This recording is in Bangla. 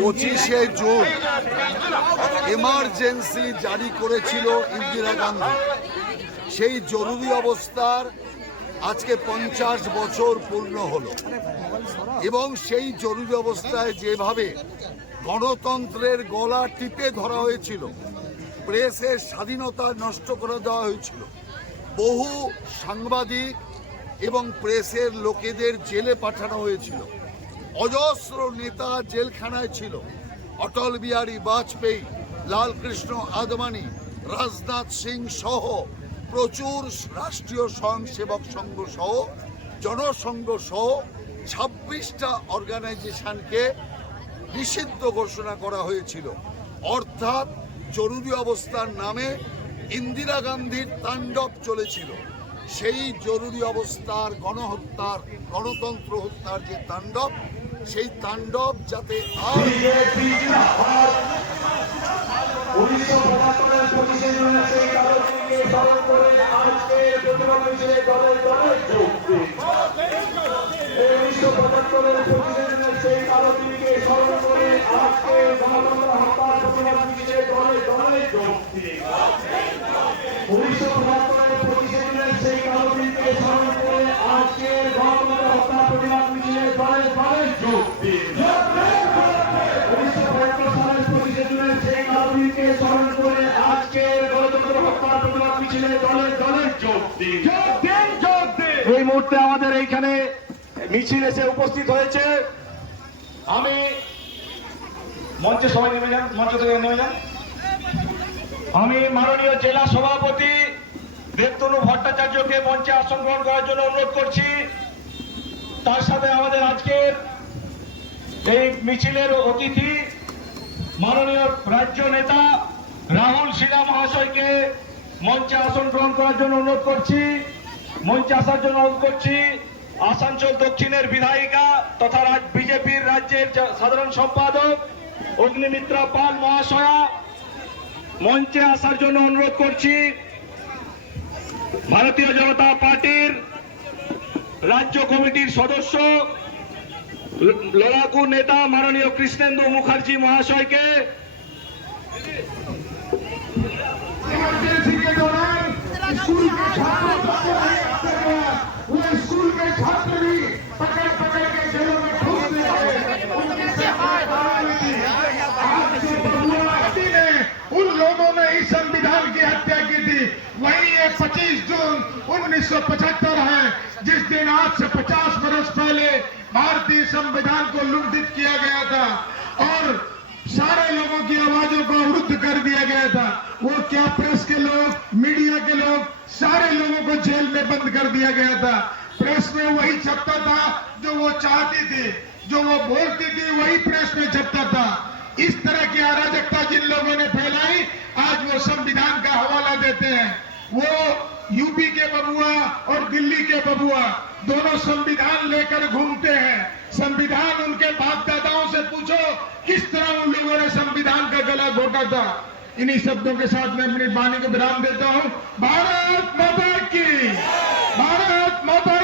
25শে জুন এমার্জেন্সি জারি করেছিল ইন্দিরা গান্ধী। সেই জরুরি অবস্থার আজকে 50 বছর পূর্ণ হলো এবং সেই জরুরি অবস্থায় যেভাবে গণতন্ত্রের গলা টিপে ধরা হয়েছিল, প্রেসের স্বাধীনতা নষ্ট করে দেওয়া হয়েছিল, বহু সাংবাদিক এবং প্রেসের লোকেদের জেলে পাঠানো হয়েছিল, অজস্র নেতা জেলখানায় ছিল, অটল বিহারী বাজপেয়ী, লালকৃষ্ণ আদবানি, রাজনাথ সিং সহ প্রচুর রাষ্ট্রীয় স্বয়ংসেবক সংঘ সহ জনসংঘ সহ 26টা অর্গানাইজেশনকে নিষিদ্ধ ঘোষণা করা হয়েছিল। অর্থাৎ জরুরি অবস্থার নামে ইন্দিরা গান্ধীর তাণ্ডব চলেছিল। সেই জরুরি অবস্থার গণহত্যার, গণতন্ত্র হত্যার যে তাণ্ডব, সেই তাণ্ডব যাতে আর এই মুহূর্তে আমাদের এইখানে মিছিল এসে উপস্থিত হয়েছে। আমি মঞ্চে সবাই নেমে যান, মঞ্চ থেকে নেমে যান। আমি মাননীয় জেলা সভাপতি দেবতনু ভট্টাচার্যকে মঞ্চে আসন গ্রহণ করার জন্য অনুরোধ করছি। তার সাথে আমাদের আজকের এই মিছিলের অতিথি মাননীয় রাজ্য নেতা রাহুল সিনহা মহাশয়কে মঞ্চে আসন গ্রহণ করার জন্য অনুরোধ করছি। মঞ্চে আসার জন্য অনুরোধ করছি আসানসোল দক্ষিণের বিধায়িকা তথা বিজেপির রাজ্যের সাধারণ সম্পাদক অগ্নিমিত্রা পাল মহাশয়া মঞ্চে আসার জন্য অনুরোধ করছি। ভারতীয় জনতা পার্টির রাজ্য কমিটির সদস্য লড়াকু নেতা মাননীয় কৃষ্ণেন্দু মুখার্জি মহাশয়কে इमरजेंसी के दौरान स्कूल के छात्रों को वो स्कूल के छात्र भी पकड़ पकड़ के जेलों में ठूसते रहे। उन लोगों ने इस संविधान की हत्या की थी। वही ये 25 जून 1975 है जिस दिन आज से 50 वर्ष पहले भारतीय संविधान को लुंठित किया गया था और सारे लोगों की आवाजों को अवरुद्ध कर दिया गया था। वो क्या प्रेस के लोग, मीडिया के लोग, सारे लोगों को जेल में बंद कर दिया गया था। प्रेस में वही छपता था जो वो चाहती थी, जो वो बोलती थी वही प्रेस में छपता था। इस तरह की अराजकता जिन लोगों ने फैलाई आज वो संविधान का हवाला देते हैं। वो यूपी के बबुआ और दिल्ली के बबुआ दोनों संविधान लेकर घूमते हैं। संविधान उनके बाप दादाओं से पूछो किस तरह उन लोगों ने संविधान का गला घोटा था। इन्हीं शब्दों के साथ मैं अपनी वाणी को विराम देता हूं। भारत माता की, भारत माता